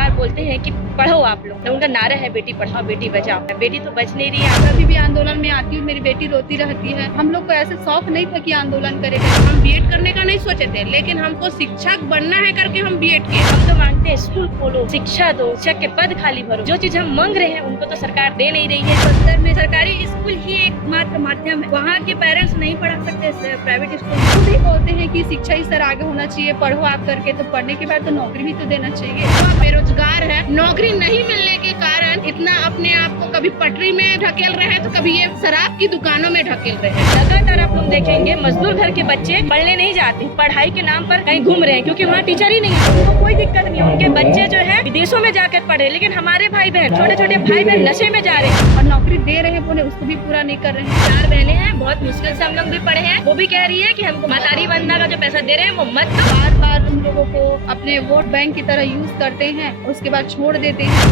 सरकार बोलते हैं कि पढ़ो आप लोग, तो उनका नारा है बेटी पढ़ाओ बेटी बचाओ। बेटी तो बच नहीं रही है। कभी भी आंदोलन में आती हूँ मेरी बेटी रोती रहती है। हम लोग को ऐसे शौक नहीं था कि आंदोलन करेंगे। हम बीएड करने का नहीं सोचे थे, लेकिन हमको शिक्षक बनना है करके हम बीएड किए। हम तो मांगते हैं स्कूल खोलो, शिक्षा दो, शिक्षक के पद खाली भरो। जो चीज हम मांग रहे हैं उनको तो सरकार दे नहीं रही है। बस्तर में सरकारी स्कूल ही एकमात्र माध्यम है, वहाँ के पेरेंट्स नहीं पढ़ा सकते प्राइवेट स्कूल। खुद ही बोलते हैं कि शिक्षा ही सर आगे होना चाहिए, पढ़ो आप करके, तो पढ़ने के बाद तो नौकरी भी तो देना चाहिए। वहाँ बेरोजगार है, नौकरी नहीं मिलने के कारण इतना अपने आप को कभी पटरी में ढकेल रहे हैं तो कभी ये शराब की दुकानों में ढकेल रहे हैं। लगातार आप लोग देखेंगे मजदूर घर के बच्चे पढ़ने नहीं जाते, पढ़ाई के नाम पर कहीं घूम रहे हैं, क्योंकि वहाँ टीचर ही नहीं है। उनको कोई दिक्कत नहीं है, उनके बच्चे जो है विदेशों में जाकर पढ़े, लेकिन हमारे भाई बहन, छोटे छोटे भाई बहन नशे में जा रहे हैं और नौकरी दे रहे हैं बोले उसको भी पूरा नहीं कर रहे हैं। 4 बहनें हैं, बहुत मुश्किल से हम लोग भी पढ़े हैं। वो भी कह रही है कि हमको मतारी बंदा का जो पैसा दे रहे हैं वो मत दो। बार बार हम लोगों को अपने वोट बैंक की तरह यूज करते हैं, उसके बाद छोड़ देते हैं।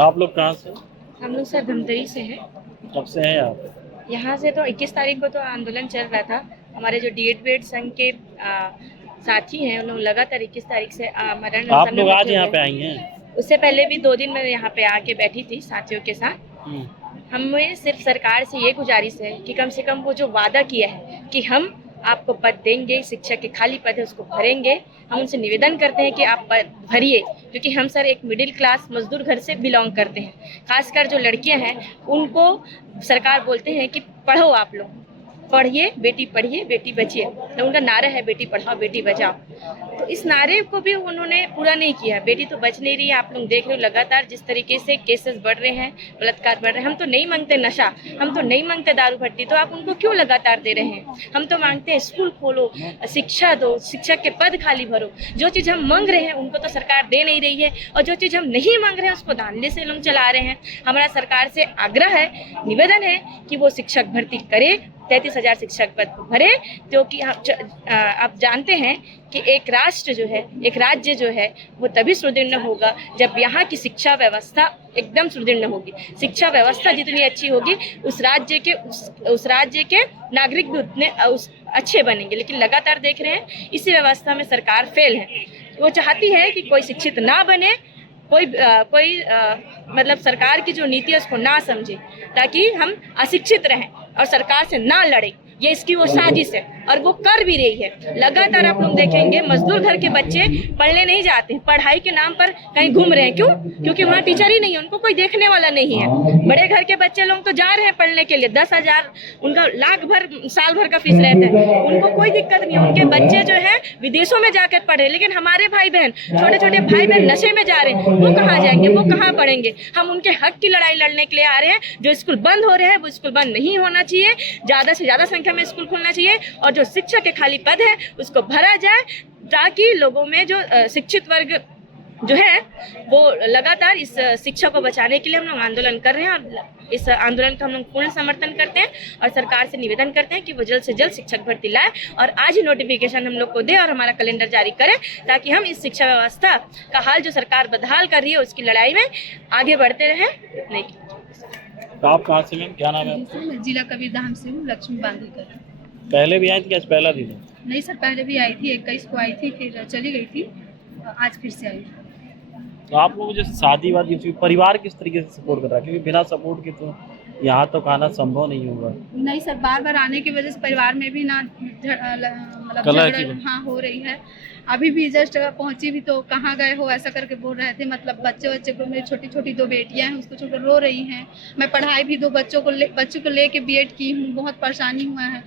आप लोग कहाँ से? हम लोग सर धमतरी से हैं। कब से हैं आप? यहाँ से तो 21 तारीख को तो आंदोलन चल रहा था। हमारे जो डीएड बीएड संघ के साथी हैं उन लोग लगातार 21 तारीख से मरण आप लोग आज यहाँ पे आई हैं? उससे पहले भी 2 दिन मैं यहाँ पे आके बैठी थी साथियों के साथ। हमें सिर्फ सरकार से ये गुजारिश है कि कम से कम वो जो वादा किया है कि हम आपको पद देंगे, शिक्षक के खाली पद है उसको भरेंगे, हम उनसे निवेदन करते हैं कि आप पद भरिए, क्योंकि हम सर एक मिडिल क्लास मजदूर घर से बिलोंग करते हैं। खासकर जो लड़कियां हैं उनको सरकार बोलते हैं कि पढ़ो आप लोग, पढ़िए बेटी बचिए, तो उनका नारा है बेटी पढ़ाओ बेटी बचाओ। तो इस नारे को भी उन्होंने पूरा नहीं किया। बेटी तो बच नहीं रही है। आप लोग देख रहे हो लगातार जिस तरीके से केसेस बढ़ रहे हैं, बलात्कार बढ़ रहे हैं। हम तो नहीं मांगते नशा, हम तो नहीं मांगते दारू भट्टी, तो आप उनको क्यों लगातार दे रहे हैं? हम तो मांगते हैं स्कूल खोलो, शिक्षा दो, शिक्षक के पद खाली भरो। जो चीज़ हम मांग रहे हैं उनको तो सरकार दे नहीं रही है, और जो चीज़ हम नहीं मांग रहे हैं उसको धांधली से लोग चला रहे हैं। हमारा सरकार से आग्रह है, निवेदन है कि वो शिक्षक भर्ती करे, 33,000 शिक्षक पद भरे, क्योंकि आप जानते हैं कि एक राष्ट्र जो है, एक राज्य जो है वो तभी सुदृढ़ होगा जब यहाँ की शिक्षा व्यवस्था एकदम सुदृढ़ होगी। शिक्षा व्यवस्था जितनी अच्छी होगी उस राज्य के नागरिक भी उतने अच्छे बनेंगे। लेकिन लगातार देख रहे हैं इसी व्यवस्था में सरकार फेल है। वो चाहती है कि कोई शिक्षित ना बने, कोई मतलब सरकार की जो नीति है उसको ना समझे, ताकि हम अशिक्षित रहें और सरकार से ना लड़े। ये इसकी वो साजिश है और वो कर भी रही है। लगातार आप लोग देखेंगे मजदूर घर के बच्चे पढ़ने नहीं जाते, पढ़ाई के नाम पर कहीं घूम रहे हैं। क्यों? क्योंकि वहाँ टीचर ही नहीं है, उनको कोई देखने वाला नहीं है। बड़े घर के बच्चे लोग तो जा रहे हैं पढ़ने के लिए, 10,000 उनका लाख भर साल भर का फीस रहता है, उनको कोई दिक्कत नहीं है। उनके बच्चे जो है विदेशों में जाकर पढ़े, लेकिन हमारे भाई बहन, छोटे छोटे भाई बहन नशे में जा रहे हैं, वो कहाँ जाएंगे, वो कहाँ पढ़ेंगे? हम उनके हक की लड़ाई लड़ने के लिए आ रहे हैं। जो स्कूल बंद हो रहे हैं वो स्कूल बंद नहीं होना चाहिए, ज़्यादा से ज़्यादा संख्या में स्कूल खुलना चाहिए, और जो शिक्षक के खाली पद है उसको भरा जाए, ताकि लोगों में जो शिक्षित वर्ग जो है वो लगातार इस शिक्षा को बचाने के लिए हम लोग आंदोलन कर रहे हैं। और इस आंदोलन का हम लोग पूर्ण समर्थन करते हैं और सरकार से निवेदन करते हैं कि वो जल्द से जल्द शिक्षक भर्ती लाए और आज ही नोटिफिकेशन हम लोग को दे और हमारा कैलेंडर जारी करे, ताकि हम इस शिक्षा व्यवस्था का हाल जो सरकार बदहाल कर रही है उसकी लड़ाई में आगे बढ़ते रहें। नहीं, तो आप कहाँ से? मैम क्या नाम है आपका? मैं जिला कबीरधाम से हूँ, लक्ष्मी बांधीकर। पहले भी आई थी? आज पहला दिन है? नहीं सर, पहले भी आई थी, 21 को आई थी, फिर चली गई थी, आज फिर से आई। तो आप लोग जैसे शादी वादी परिवार किस तरीके से सपोर्ट कर रहा है? क्योंकि बिना सपोर्ट के तो यहाँ तो आना संभव नहीं होगा। नहीं सर, बार बार आने की वजह से परिवार में भी ना मतलब हाँ हो रही है। अभी भी जस्ट पहुंची भी तो कहाँ गए हो ऐसा करके बोल रहे थे। मतलब बच्चे को, मेरी छोटी छोटी 2 बेटियां हैं, उसको छोड़ रो रही हैं। मैं पढ़ाई भी 2 बच्चों को लेके बीएड की हूँ, बहुत परेशानी हुआ है।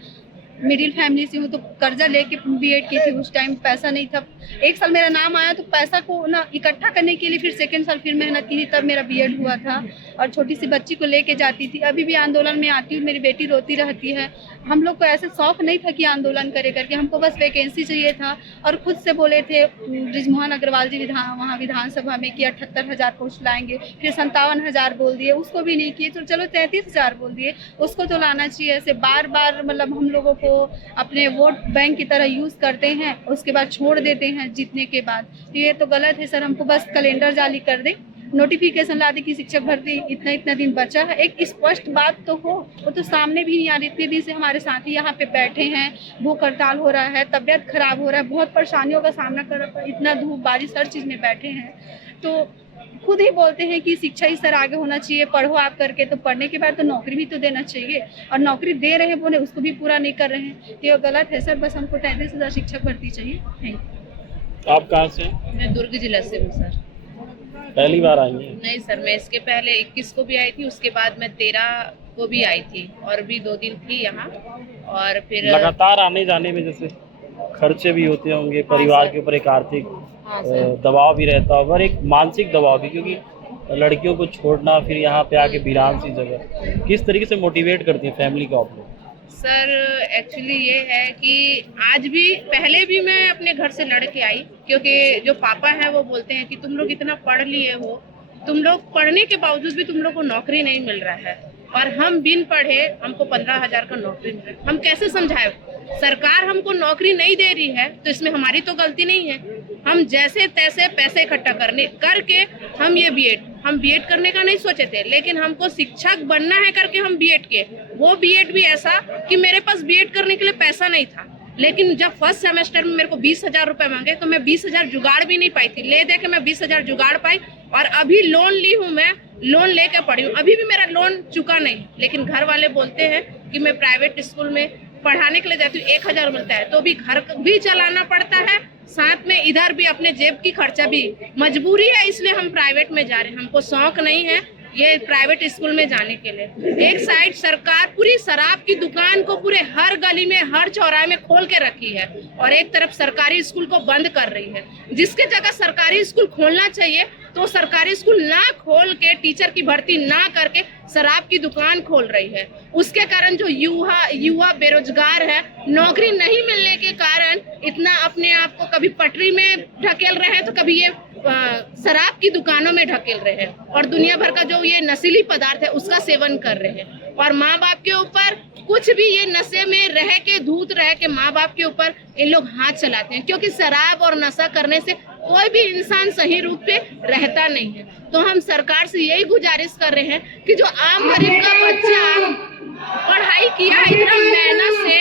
मिडिल फैमिली से हूँ तो कर्जा लेके बीएड की थी, उस टाइम पैसा नहीं था। 1 साल मेरा नाम आया तो पैसा को ना इकट्ठा करने के लिए फिर 2nd साल फिर मेहनत की थी, तब मेरा बीएड हुआ था। और छोटी सी बच्ची को लेके जाती थी। अभी भी आंदोलन में आती हूँ, मेरी बेटी रोती रहती है। हम लोग को ऐसे शौक नहीं था कि आंदोलन करे करके, हमको बस वैकेंसी चाहिए था। और खुद से बोले थे बृजमोहन अग्रवाल जी वहाँ विधानसभा में कि 78,000 पोस्ट लाएंगे, फिर 57,000 बोल दिए, उसको भी नहीं किए। तो चलो 33,000 बोल दिए, उसको तो लाना चाहिए। ऐसे बार बार मतलब हम लोगों को अपने वोट बैंक की तरह यूज करते हैं, उसके बाद छोड़ देते हैं जीतने के बाद। ये तो गलत है सर, हमको बस कैलेंडर जारी कर दें नोटिफिकेशन ला दी कि शिक्षक भर्ती इतना इतना दिन बचा है। एक स्पष्ट बात तो हो, वो तो सामने भी नहीं आ रही। इतने दिन से हमारे साथी यहाँ पे बैठे हैं, भूख हड़ताल हो रहा है, तबीयत खराब हो रहा है, बहुत परेशानियों का सामना कर रहा है, इतना धूप बारिश हर चीज़ में बैठे हैं। तो खुद ही बोलते हैं कि शिक्षा ही सर आगे होना चाहिए, पढ़ो आप करके, तो पढ़ने के बाद तो नौकरी भी तो देना चाहिए, और नौकरी दे रहे हैं बोले उसको भी पूरा नहीं कर रहे हैं, तो ये गलत है सर। बस हमको 33,000 शिक्षक भर्ती चाहिए। Thank you. आप कहाँ से हैं? मैं दुर्ग जिला से हूँ सर। पहली बार आई हैं? नहीं सर, मैं इसके पहले 21 को भी आई थी, उसके बाद मैं 13 को भी आई थी और भी 2 दिन थी यहाँ। और फिर लगातार आने जाने में जैसे खर्चे भी होते होंगे, परिवार के ऊपर एक आर्थिक दबाव भी रहता होगा और एक मानसिक दबाव भी, क्योंकि लड़कियों को छोड़ना फिर यहाँ पे आके वीरान सी जगह, किस तरीके से मोटिवेट करती है फैमिली को आप लोग? सर एक्चुअली ये है कि आज भी, पहले भी मैं अपने घर से लड़ के आई, क्योंकि जो पापा हैं वो बोलते हैं कि तुम लोग इतना पढ़ लिए हो, तुम लोग पढ़ने के बावजूद भी तुम लोग को नौकरी नहीं मिल रहा है, और हम बिन पढ़े हमको 15,000 का नौकरी मिल रहा है। हम कैसे समझाएं? सरकार हमको नौकरी नहीं दे रही है तो इसमें हमारी तो गलती नहीं है। हम जैसे तैसे पैसे इकट्ठा करके हम ये बीएड करने का नहीं सोचे थे, लेकिन हमको शिक्षक बनना है करके हम बीएड किए। वो बीएड भी ऐसा कि मेरे पास बीएड करने के लिए पैसा नहीं था, लेकिन जब फर्स्ट सेमेस्टर में मेरे को 20,000 रुपए मांगे तो मैं 20,000 जुगाड़ भी नहीं पाई थी। ले दे के मैं 20,000 जुगाड़ पाई, और अभी लोन ली हूँ, मैं लोन लेके पढ़ी हूँ, अभी भी मेरा लोन चुका नहीं। लेकिन घर वाले बोलते हैं कि मैं प्राइवेट स्कूल में पढ़ाने के लिए जाती हूँ, 1,000 मिलता है, तो भी घर भी चलाना पड़ता है, साथ में इधर भी अपने जेब की खर्चा भी। मजबूरी है, इसलिए हम प्राइवेट में जा रहे हैं। हमको शौक नहीं है ये प्राइवेट स्कूल में जाने के लिए। एक साइड सरकार पूरी शराब की दुकान को पूरे हर गली में, हर चौराहे में खोल के रखी है, और एक तरफ सरकारी स्कूल को बंद कर रही है। जिसके जगह सरकारी स्कूल खोलना चाहिए तो सरकारी स्कूल ना खोल के, टीचर की भर्ती ना करके शराब की दुकान खोल रही है। उसके कारण जो युवा बेरोजगार है, नौकरी नहीं मिलने के कारण इतना अपने आप को कभी पटरी में ढकेल रहे हैं, तो कभी ये शराब की दुकानों में ढकेल रहे हैं, और दुनिया भर का जो ये नशीली पदार्थ है उसका सेवन कर रहे हैं। और माँ बाप के ऊपर कुछ भी, ये नशे में रह के, धूत रह के माँ बाप के ऊपर इन लोग हाथ चलाते हैं, क्योंकि शराब और नशा करने से कोई भी इंसान सही रूप पे रहता नहीं है। तो हम सरकार से यही गुजारिश कर रहे हैं कि जो आम गरीब का बच्चा पढ़ाई किया है इतना मेहनत से,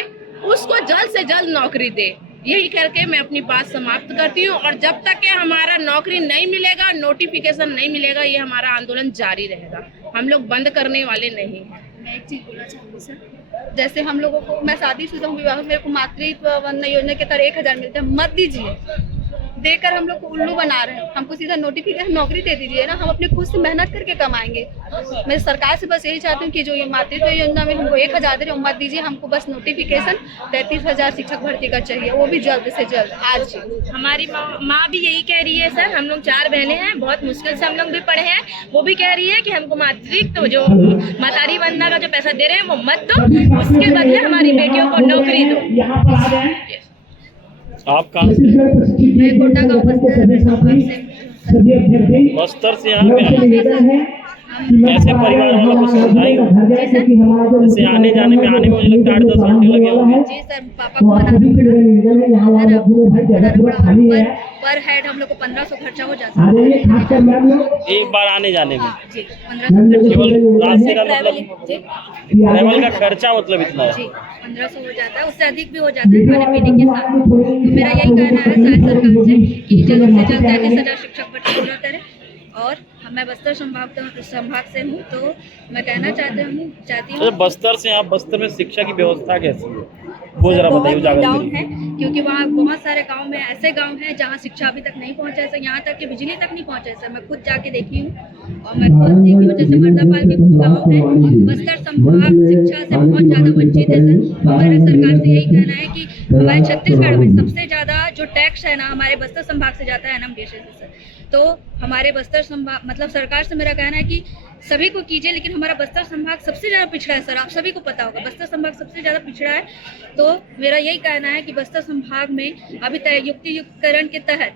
उसको जल्द से जल्द नौकरी दे। यही करके मैं अपनी बात समाप्त करती हूँ, और जब तक कि हमारा नौकरी नहीं मिलेगा, नोटिफिकेशन नहीं मिलेगा, ये हमारा आंदोलन जारी रहेगा। हम लोग बंद करने वाले नहीं हैं। मैं एक चीज़ बोलना चाहूँगी सर, जैसे हम लोगों को, मैं शादीशुदा हूँ, विवाह, मेरे को मातृत्व वंदना योजना के तहत 1,000 मिलते हैं, मत दीजिए। देकर हम लोग को उल्लू बना रहे हैं। हमको सीधा नोटिफिकेशन, नौकरी दे दीजिए ना, हम अपने खुद से मेहनत करके कमाएंगे। मैं सरकार से बस यही चाहती हूँ कि जो ये मातृत्व योजना में हमको 1,000 दे रहे हो, मत दीजिए। हमको बस नोटिफिकेशन 33,000 शिक्षक भर्ती का चाहिए, वो भी जल्द से जल्द आज। हमारी माँ भी यही कह रही है सर। हम लोग 4 बहनें हैं, बहुत मुश्किल से हम लोग भी पढ़े हैं। वो भी कह रही है कि हमको मातृत्व, जो मातारी वंदना का जो पैसा दे रहे हैं वो मत दो, उसके बदले हमारी बेटियों को नौकरी दो। आप कहाँ से? बस्तर से यहाँ पे कैसे परिवार वालों को समझाई? जैसे आने जाने में मुझे लगता है 8-10 घंटे लगे होंगे। जी सर, पापा को पर हेड हम लोग को 1,500 खर्चा हो जाता है एक बार आने जाने में। जी, 1,500 केवल रास्ते का मतलब, ट्रेवल का खर्चा मतलब इतना है? 1,500 हो जाता है, उससे अधिक भी हो जाता है खाने पीने के साथ। तो मेरा यही कहना है शायद सरकार से कि जल्द से जल्द 33,000 शिक्षक भर्ती पूरा करें। और मैं बस्तर संभाग से हूँ, तो मैं कहना चाहती हूँ बस्तर से आप, बस्तर में शिक्षा की व्यवस्था कैसी है वो जरा बताइए। डाउन है, क्योंकि वहाँ बहुत सारे गांव में ऐसे गांव हैं जहाँ शिक्षा अभी तक नहीं पहुँचा है सर, यहाँ तक कि बिजली तक नहीं पहुँचा है सर। मैं खुद जाके देखी हूँ, और मैं खुद देखी हूँ, जैसे मर्दापाल के कुछ गाँव हैं, बस्तर संभाग शिक्षा से बहुत ज़्यादा वंचित है सर। हमारे सरकार से यही कहना है कि हमारे छत्तीसगढ़ में सबसे ज़्यादा जो टैक्स है ना, हमारे बस्तर संभाग से जाता है NMDS से सर। तो हमारे बस्तर संभाग, मतलब सरकार से मेरा कहना है कि सभी को कीजिए, लेकिन हमारा बस्तर संभाग सबसे ज़्यादा पिछड़ा है सर। आप सभी को पता होगा बस्तर संभाग सबसे ज़्यादा पिछड़ा है। तो मेरा यही कहना है कि बस्तर संभाग में अभी युक्तियुक्तकरण के तहत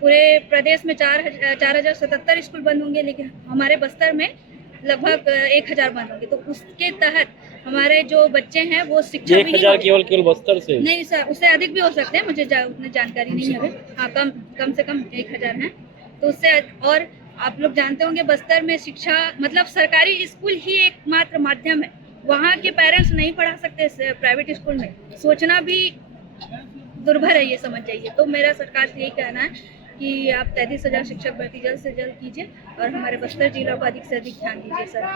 पूरे प्रदेश में 4,077 स्कूल बंद होंगे, लेकिन हमारे बस्तर में लगभग 1,000 बंद होंगे। तो उसके तहत हमारे जो बच्चे हैं वो शिक्षा 1,000 केवल बस्तर से? नहीं सर, उससे अधिक भी हो सकते हैं, मुझे उतनी जानकारी नहीं है। हाँ, कम से कम 1,000 हैं। तो उससे, और आप लोग जानते होंगे बस्तर में शिक्षा मतलब सरकारी स्कूल ही एकमात्र माध्यम है, वहाँ के पेरेंट्स नहीं पढ़ा सकते प्राइवेट स्कूल में, सोचना भी दुर्भर है ये समझ जाइए। तो मेरा सरकार से यही कहना है कि आप 33,000 शिक्षक भर्ती जल्द से जल्द कीजिए और हमारे बस्तर जिला को अधिक से अधिक ध्यान दीजिए सर।